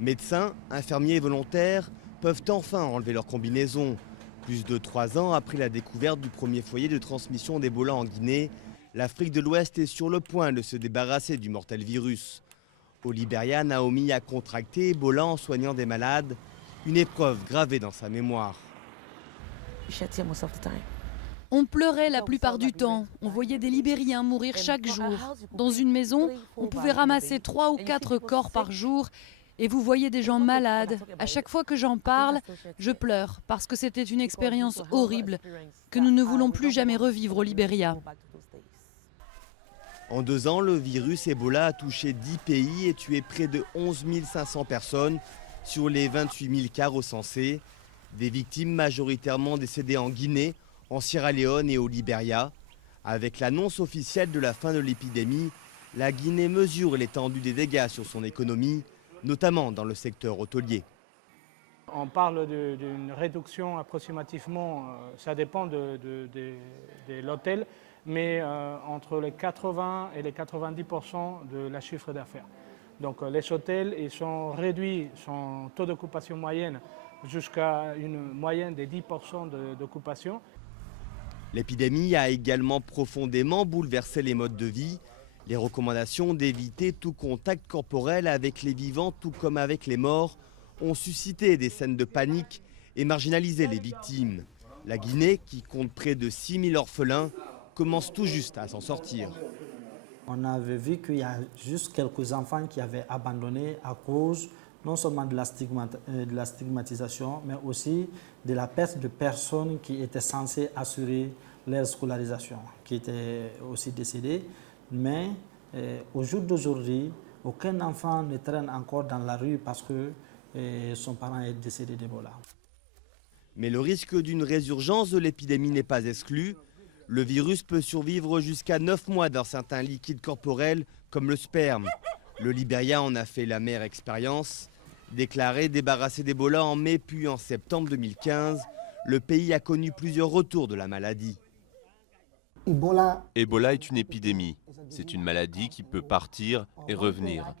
Médecins, infirmiers et volontaires peuvent enfin enlever leur combinaison. Plus de 3 ans après la découverte du premier foyer de transmission d'Ebola en Guinée, l'Afrique de l'Ouest est sur le point de se débarrasser du mortel virus. Au Libéria, Naomi a contracté Ebola en soignant des malades, une épreuve gravée dans sa mémoire. On pleurait la plupart du temps. On voyait des Libériens mourir chaque jour. Dans une maison, on pouvait ramasser 3 ou 4 corps par jour. Et vous voyez des gens malades. À chaque fois que j'en parle, je pleure parce que c'était une expérience horrible que nous ne voulons plus jamais revivre au Libéria. En 2 ans, le virus Ebola a touché 10 pays et tué près de 11 500 personnes sur les 28 000 cas recensés. Des victimes majoritairement décédées en Guinée, en Sierra Leone et au Libéria. Avec l'annonce officielle de la fin de l'épidémie, la Guinée mesure l'étendue des dégâts sur son économie, notamment dans le secteur hôtelier. On parle d'une réduction approximativement, ça dépend de l'hôtel, mais entre les 80 et les 90% de la chiffre d'affaires. Donc les hôtels ils sont réduits, son taux d'occupation moyenne jusqu'à une moyenne de 10% d'occupation. L'épidémie a également profondément bouleversé les modes de vie. Les recommandations d'éviter tout contact corporel avec les vivants tout comme avec les morts ont suscité des scènes de panique et marginalisé les victimes. La Guinée, qui compte près de 6 000 orphelins, commence tout juste à s'en sortir. On avait vu qu'il y a juste quelques enfants qui avaient abandonné à cause non seulement de la stigmatisation, mais aussi de la perte de personnes qui étaient censées assurer leur scolarisation, qui étaient aussi décédées. Mais au jour d'aujourd'hui, aucun enfant ne traîne encore dans la rue parce que son parent est décédé d'Ebola. Mais le risque d'une résurgence de l'épidémie n'est pas exclu. Le virus peut survivre jusqu'à 9 mois dans certains liquides corporels comme le sperme. Le Libéria en a fait l'amère expérience. Déclaré débarrassé d'Ebola en mai puis en septembre 2015, le pays a connu plusieurs retours de la maladie. Ebola est une épidémie. C'est une maladie qui peut partir et revenir.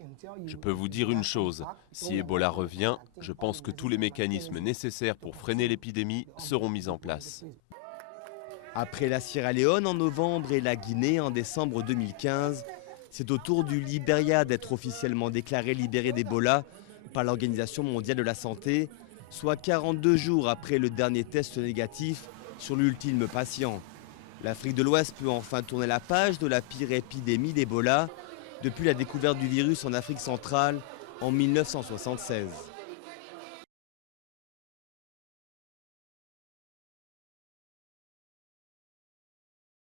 Je peux vous dire une chose, si Ebola revient, je pense que tous les mécanismes nécessaires pour freiner l'épidémie seront mis en place. Après la Sierra Leone en novembre et la Guinée en décembre 2015, c'est au tour du Libéria d'être officiellement déclaré libéré d'Ebola par l'Organisation mondiale de la santé, soit 42 jours après le dernier test négatif sur l'ultime patient. L'Afrique de l'Ouest peut enfin tourner la page de la pire épidémie d'Ebola depuis la découverte du virus en Afrique centrale en 1976.